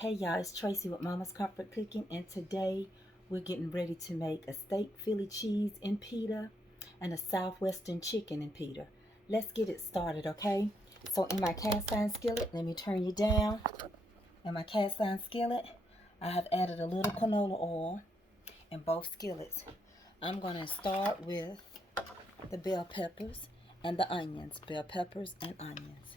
Hey y'all, it's Tracy with Mama's Comfort Cooking, and today we're getting ready to make a steak Philly cheese and pita and a Southwestern chicken and pita. Let's get it started, okay? So in my cast iron skillet, let me turn you down. In my cast iron skillet, I have added a little canola oil in both skillets. I'm going to start with the bell peppers and the onions. Bell peppers and onions.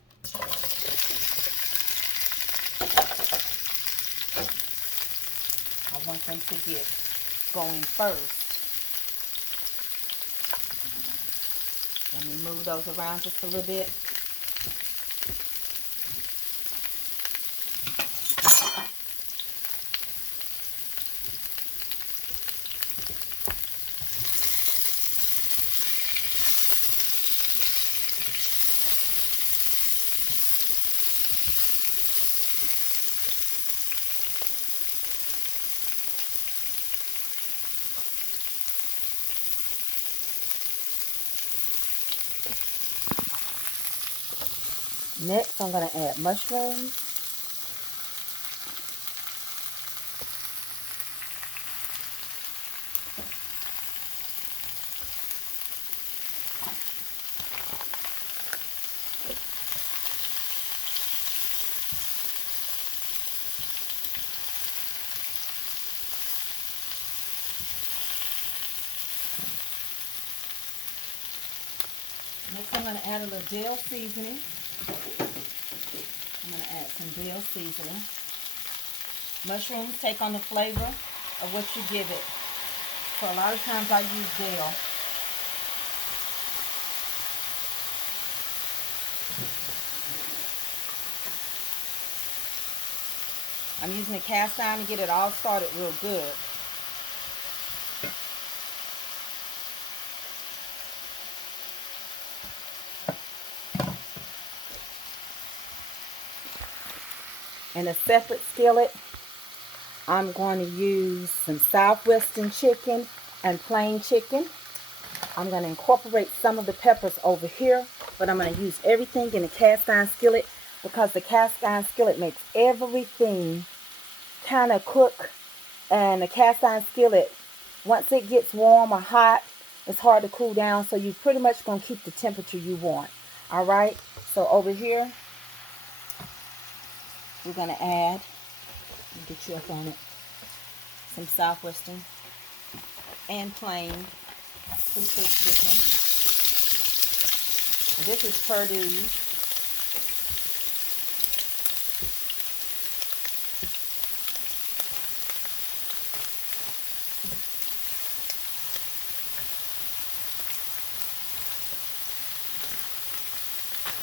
I want them to get going first. Let me move those around just a little bit. Next, I'm going to add mushrooms. Next, I'm going to add a little dill seasoning. I'm going to add some dill seasoning. Mushrooms take on the flavor of what you give it. So a lot of times I use dill. I'm using a cast iron to get it all started real good. In a separate skillet, I'm going to use some Southwestern chicken and plain chicken. I'm going to incorporate some of the peppers over here, but I'm going to use everything in the cast iron skillet because the cast iron skillet makes everything kind of cook. And the cast iron skillet, once it gets warm or hot, it's hard to cool down, so you pretty much going to keep the temperature you want. All right, so over here, we're going to add, let me get you up on it, some Southwestern and plain pre-cooked chicken. And this is Purdue.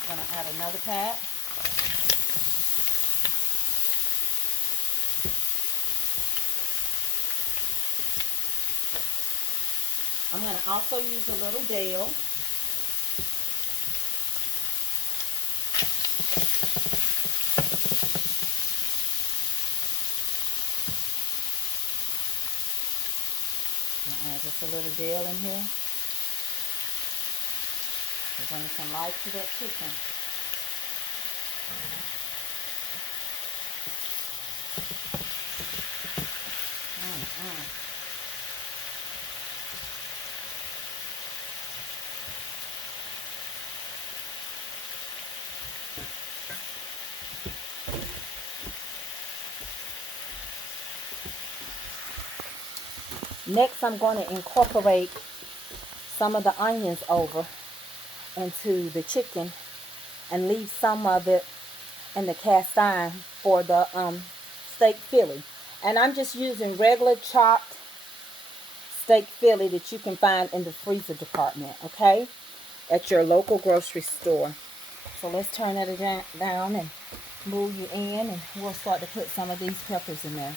I'm going to add another pack. I'm going to also use a little dill. I'm going to add just a little dill in here. We're bringing some life to that chicken. Next, I'm going to incorporate some of the onions over into the chicken and leave some of it in the cast iron for the steak Philly. And I'm just using regular chopped steak Philly that you can find in the freezer department, okay, at your local grocery store. So let's turn that down and move you in, and we'll start to put some of these peppers in there.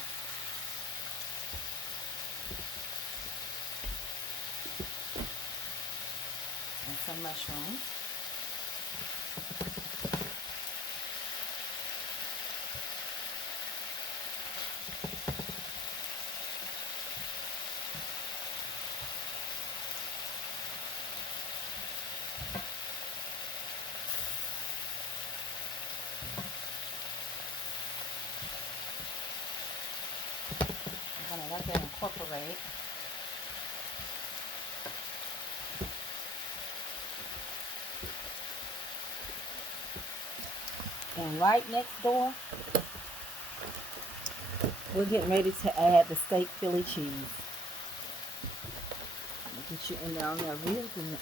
And some mushrooms. I'm going to let that incorporate. And right next door, we're getting ready to add the steak Philly cheese. Get you in there on there real good.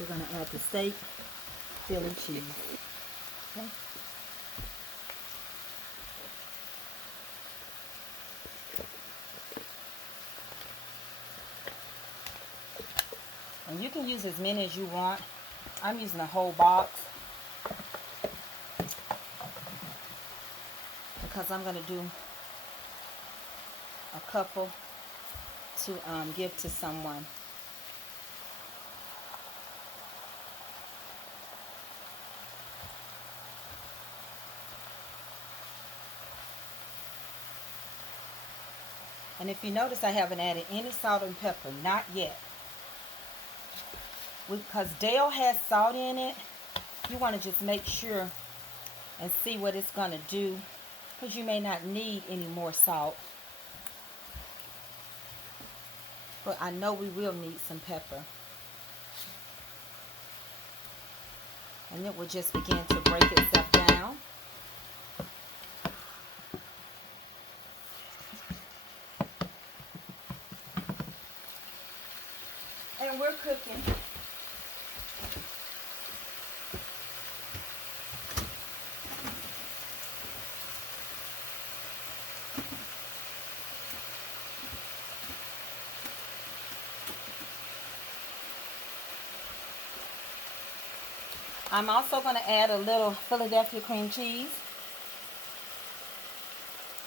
We're going to add the steak Philly cheese. Okay. And you can use as many as you want. I'm using a whole box because I'm going to do a couple to give to someone. And if you notice, I haven't added any salt and pepper, not yet. Because Dale has salt in it, you want to just make sure and see what it's going to do, because you may not need any more salt. But I know we will need some pepper. And it will just begin to break itself down. And we're cooking. I'm also going to add a little Philadelphia cream cheese.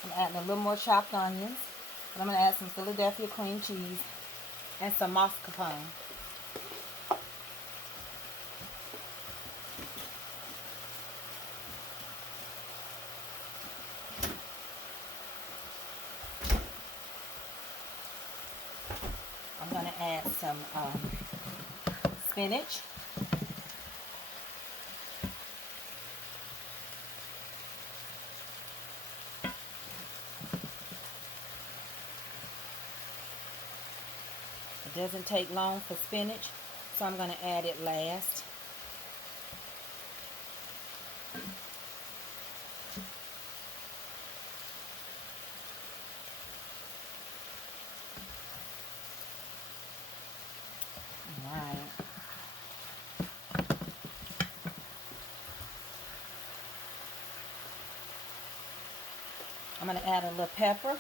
I'm adding a little more chopped onions. But I'm going to add some Philadelphia cream cheese and some mascarpone. I'm going to add some spinach. It doesn't take long for spinach, so I'm going to add it last. Alright. I'm going to add a little pepper.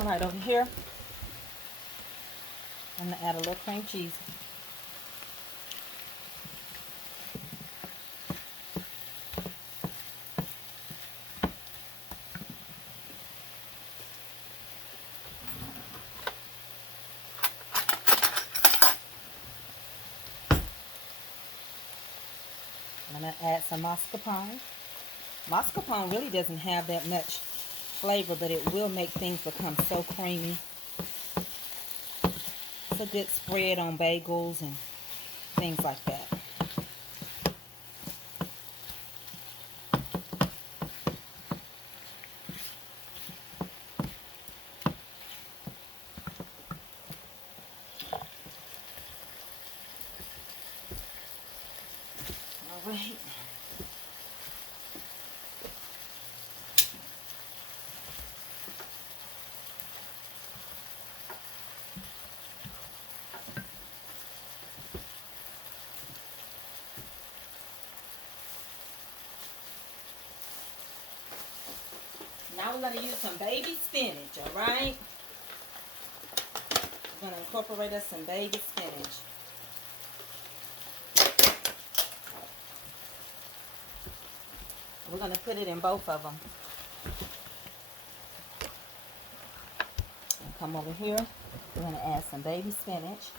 Alright, over here, I'm going to add a little cream cheese. I'm going to add some mascarpone. Mascarpone really doesn't have that much flavor, but it will make things become so creamy. It's a good spread on bagels and things like that. All right. Now we're going to use some baby spinach, all right? We're going to incorporate us some baby spinach. We're going to put it in both of them. And come over here. We're going to add some baby spinach.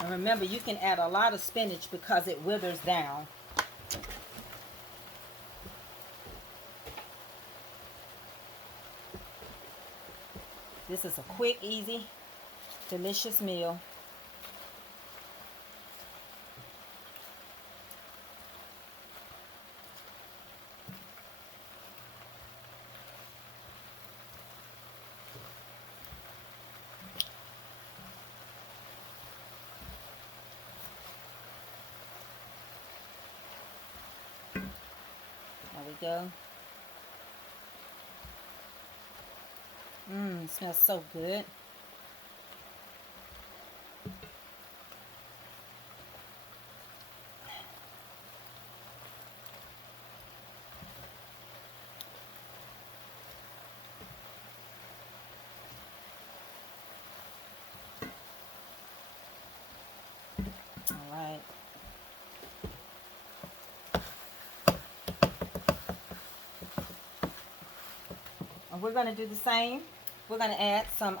And remember, you can add a lot of spinach because it withers down. This is a quick, easy, delicious meal. There we go. It smells so good. All right. And we're going to do the same. We're going to add some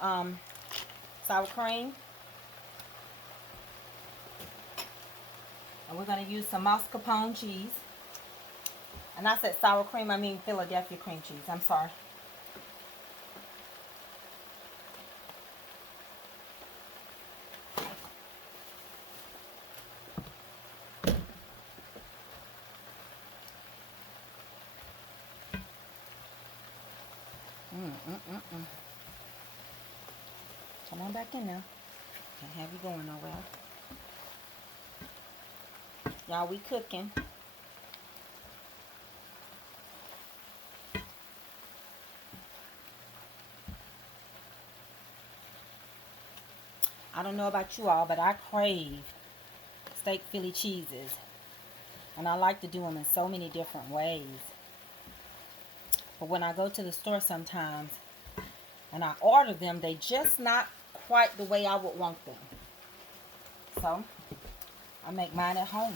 sour cream. And we're going to use some mascarpone cheese. And I said sour cream, I mean Philadelphia cream cheese. I'm sorry. Come on back in now. Can't have you going nowhere. Y'all, we cooking. I don't know about you all, but I crave steak Philly cheeses. And I like to do them in so many different ways. But when I go to the store sometimes and I order them, they just not quite the way I would want them. So I make mine at home.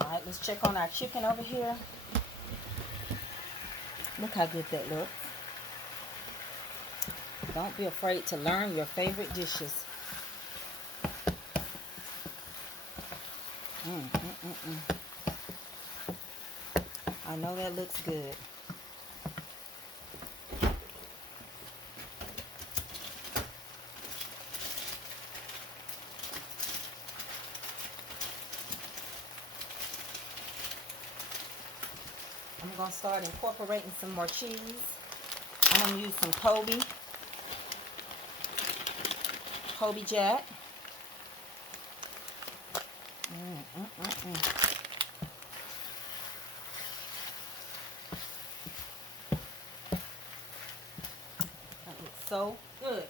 Alright, let's check on our chicken over here. Look how good that looks. Don't be afraid to learn your favorite dishes. I know that looks good. I'm going to start incorporating some more cheese. I'm going to use some Kobe Jack. That looks so good.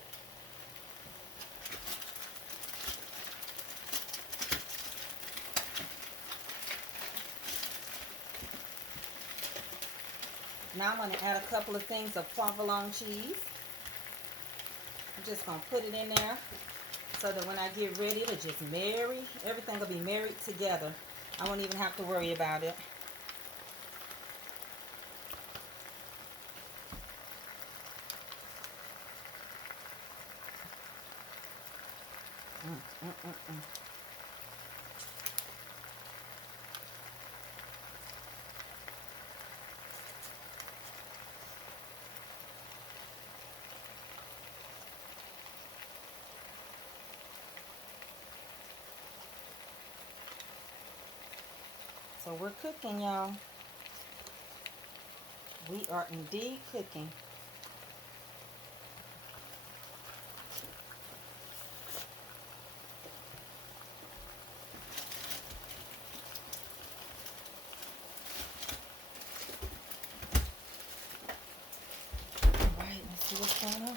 Now I'm going to add a couple of things of provolone cheese. I'm just going to put it in there so that when I get ready, it'll just marry. Everything will be married together. I won't even have to worry about it. So we're cooking, y'all. We are indeed cooking. All right, let's see what's going on.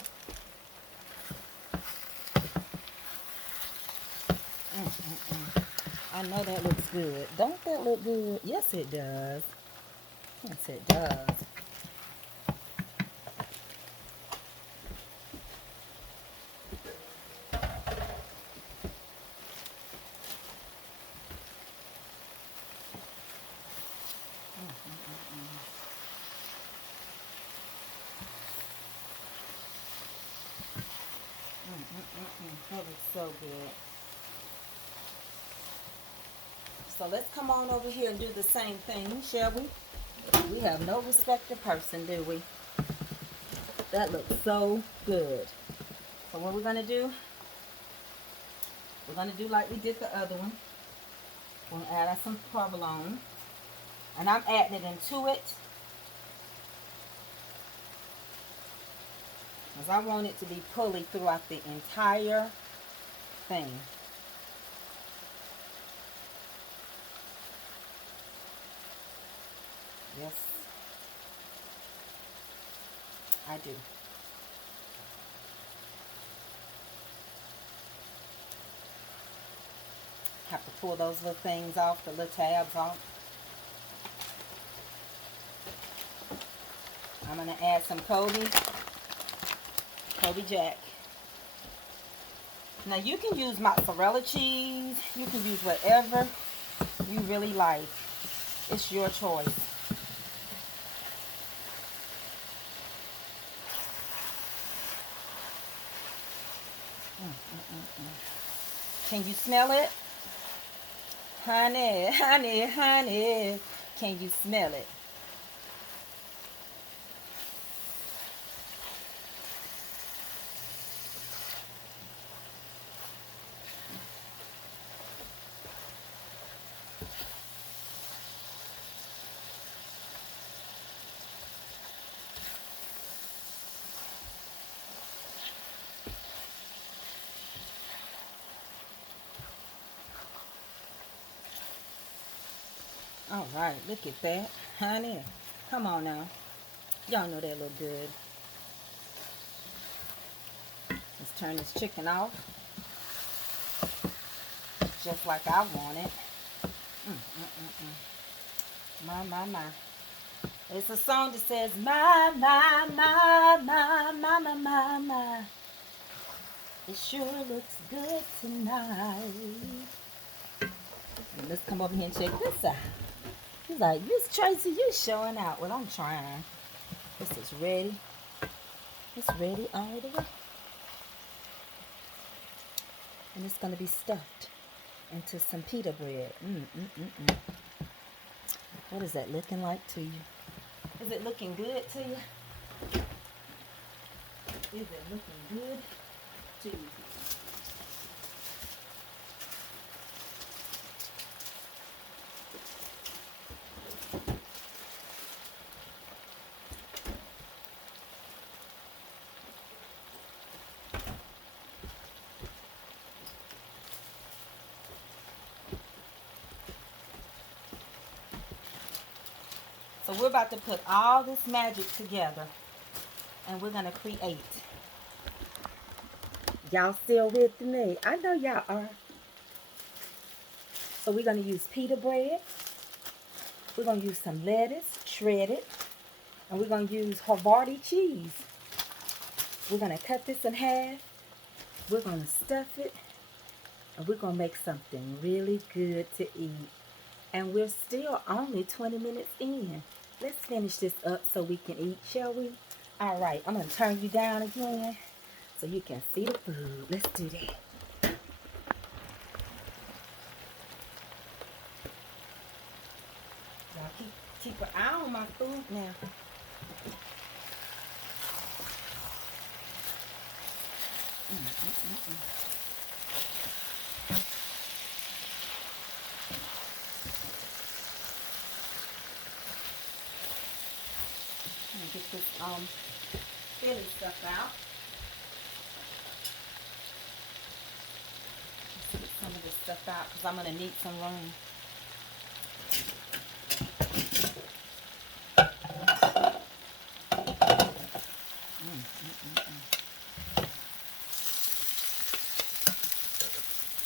I know that looks good. Don't that look good? Yes, it does. Yes, it does. That looks so good. So let's come on over here and do the same thing, shall we? We have no respect to person, do we? That looks so good. So what we're going to do, we're going to do like we did the other one. We're going to add some provolone. And I'm adding it into it, because I want it to be pulley throughout the entire thing. Yes, I do. Have to pull those little things off, the little tabs off. I'm going to add some Kobe Jack. Now you can use mozzarella cheese. You can use whatever you really like. It's your choice. Can you smell it? Honey, honey, honey. Can you smell it? All right, look at that. Honey, come on now. Y'all know that look good. Let's turn this chicken off. Just like I want it. My, my, my. It's a song that says, my, my, my, my, my, my, my, my. It sure looks good tonight. And let's come over here and check this out. He's like, Miss Tracy, you showing out. Well, I'm trying. This is ready. It's ready all the way. And it's going to be stuffed into some pita bread. What is that looking like to you? Is it looking good to you? Is it looking good to you? So we're about to put all this magic together, and we're going to create. Y'all still with me? I know y'all are. So we're going to use pita bread. We're going to use some lettuce, shredded. And we're going to use Havarti cheese. We're going to cut this in half. We're going to stuff it. And we're going to make something really good to eat. And we're still only 20 minutes in. Let's finish this up so we can eat, shall we? All right, I'm going to turn you down again so you can see the food. Let's do that. Y'all keep an eye on my food now. And get this filling stuff out. Let's get some of this stuff out because I'm going to need some room.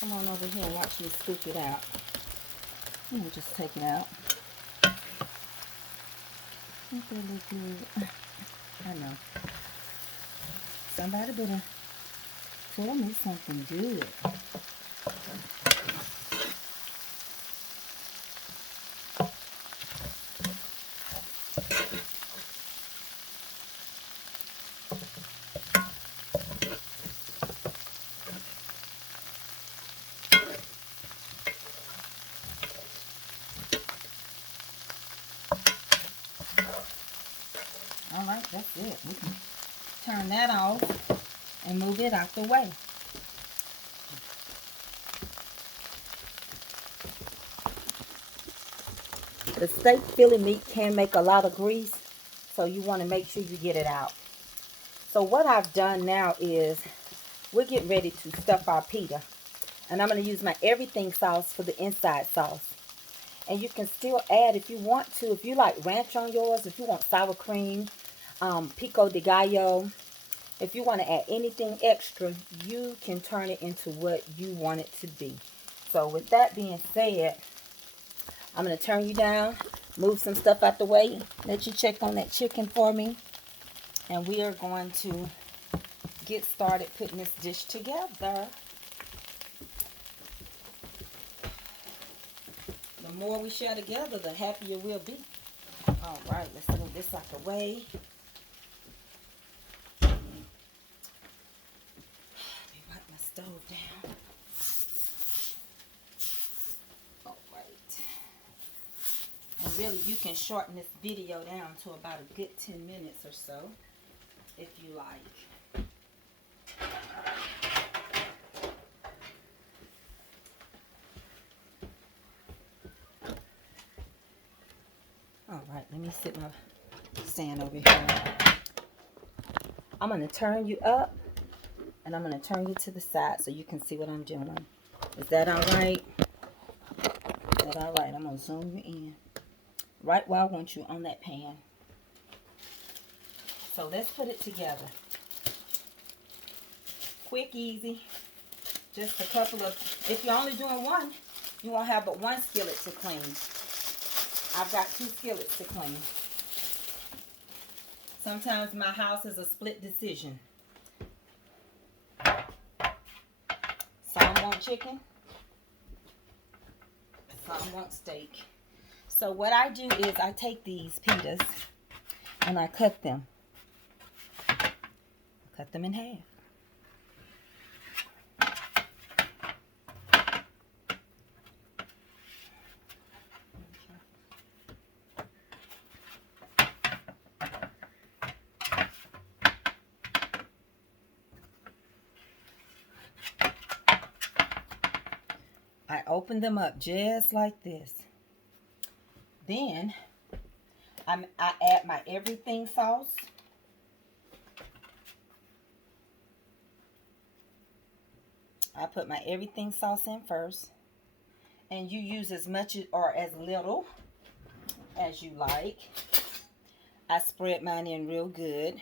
Come on over here and watch me scoop it out. Let me just take it out. Don't that look good? I know. Somebody better tell me something good. All right, that's it. We can turn that off and move it out the way. The steak fillet meat can make a lot of grease, so you want to make sure you get it out. So what I've done now is we're getting ready to stuff our pita. And I'm going to use my everything sauce for the inside sauce. And you can still add if you want to. If you like ranch on yours, if you want sour cream, pico de gallo, if you want to add anything extra, you can turn it into what you want it to be. So with that being said, I'm going to turn you down, move some stuff out the way, let you check on that chicken for me. And we are going to get started putting this dish together. The more we share together, the happier we'll be. All right, let's move this out the way. Let me wipe my stove down. All right. And really, you can shorten this video down to about a good 10 minutes or so, if you like. All right, let me sit my stand over here. I'm going to turn you up, and I'm going to turn you to the side so you can see what I'm doing. Is that all right? Is that all right? I'm going to zoom you in. Right where I want you on that pan. So let's put it together. Quick, easy. Just a couple of, if you're only doing one, you won't have but one skillet to clean. I've got 2 skillets to clean. Sometimes my house is a split decision. Some want chicken, some want steak. So what I do is I take these pitas and I cut them. Cut them in half. I open them up just like this. Then I add my everything sauce. I put my everything sauce in first. And you use as much or as little as you like. I spread mine in real good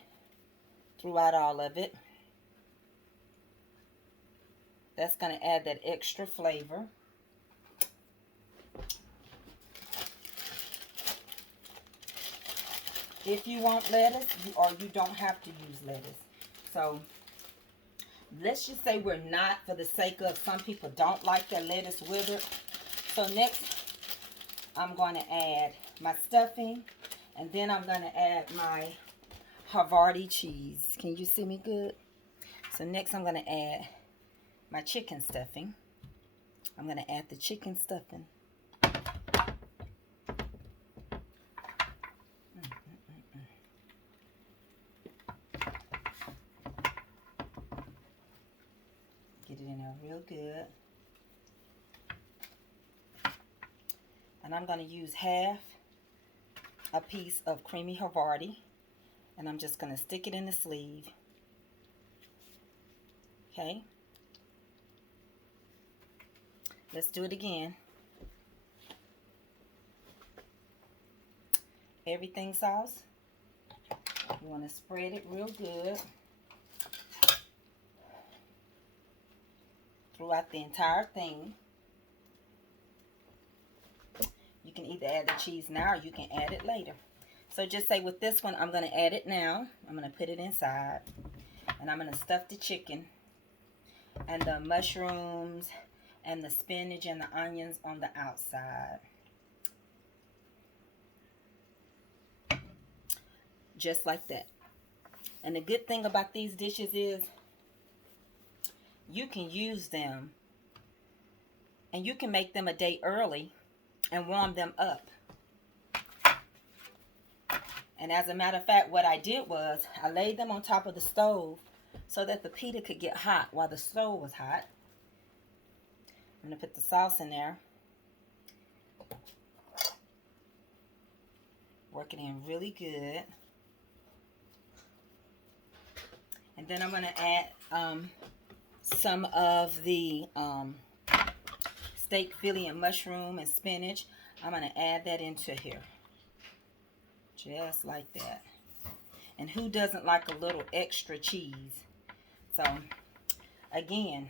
throughout all of it. That's going to add that extra flavor. If you want lettuce, or you don't have to use lettuce. So let's just say we're not, for the sake of some people don't like their lettuce withered. So next, I'm going to add my stuffing, and then I'm going to add my Havarti cheese. Can you see me good? So next, I'm going to add my chicken stuffing. I'm going to add the chicken stuffing. Get it in there real good. And I'm going to use half a piece of creamy Havarti. And I'm just going to stick it in the sleeve. Okay. Let's do it again. Everything sauce. You want to spread it real good throughout the entire thing. You can either add the cheese now or you can add it later. So just say with this one, I'm going to add it now. I'm going to put it inside. And I'm going to stuff the chicken and the mushrooms and the spinach and the onions on the outside. Just like that. And the good thing about these dishes is you can use them and you can make them a day early and warm them up. And as a matter of fact, what I did was I laid them on top of the stove so that the pita could get hot while the stove was hot. I'm going to put the sauce in there. Work it in really good. And then I'm going to add some of the steak fillet and mushroom and spinach. I'm going to add that into here. Just like that. And who doesn't like a little extra cheese? So, again,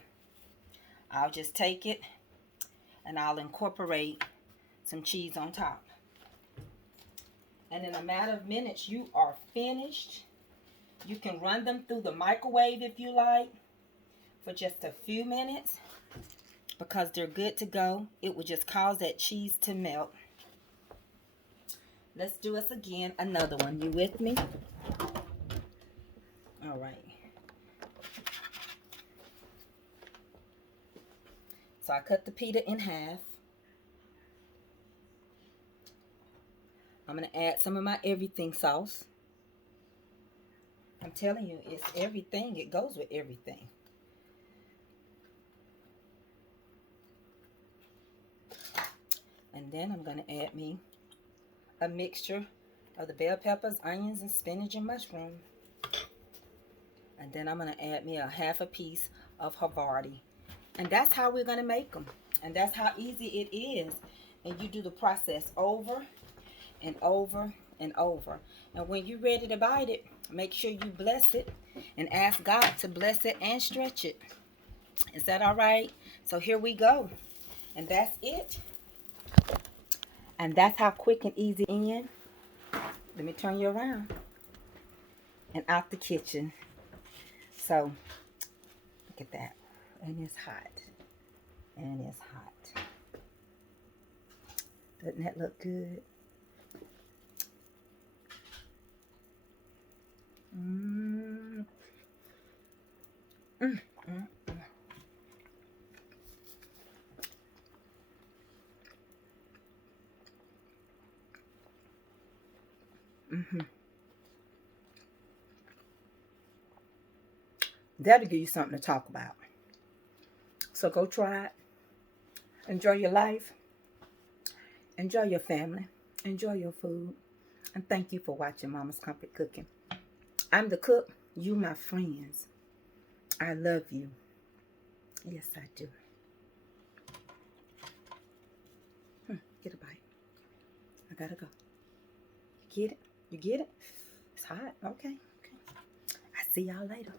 I'll just take it and I'll incorporate some cheese on top. And in a matter of minutes, you are finished. You can run them through the microwave if you like for just a few minutes because they're good to go. It will just cause that cheese to melt. Let's do this again. Another one. You with me? All right. So I cut the pita in half. I'm going to add some of my everything sauce. I'm telling you, it's everything. It goes with everything. And then I'm going to add me a mixture of the bell peppers, onions, and spinach and mushroom. And then I'm going to add me a half a piece of Havarti. And that's how we're going to make them. And that's how easy it is. And you do the process over and over and over. And when you're ready to bite it, make sure you bless it and ask God to bless it and stretch it. Is that all right? So here we go. And that's it. And that's how quick and easy in. Let me turn you around. And out the kitchen. So, look at that. And it's hot. And it's hot. Doesn't that look good? Mm. Mm, mm, mm. Mm-hmm. That'll give you something to talk about. So go try it. Enjoy your life. Enjoy your family. Enjoy your food. And thank you for watching Mama's Comfort Cooking. I'm the cook. You my friends. I love you. Yes, I do. Get a bite. I gotta go. You get it? You get it? It's hot. Okay. I see y'all later.